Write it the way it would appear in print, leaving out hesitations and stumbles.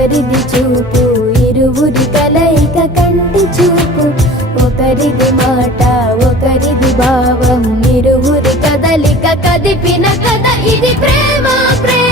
ఒకరిది చూపు ఇరువురి కలయిక కంటి చూపు, ఒకరిది మాట ఒకరిది భావం ఇరువురి కదలిక కదిపిన కథ ఇది ప్రేమ ప్రేమ.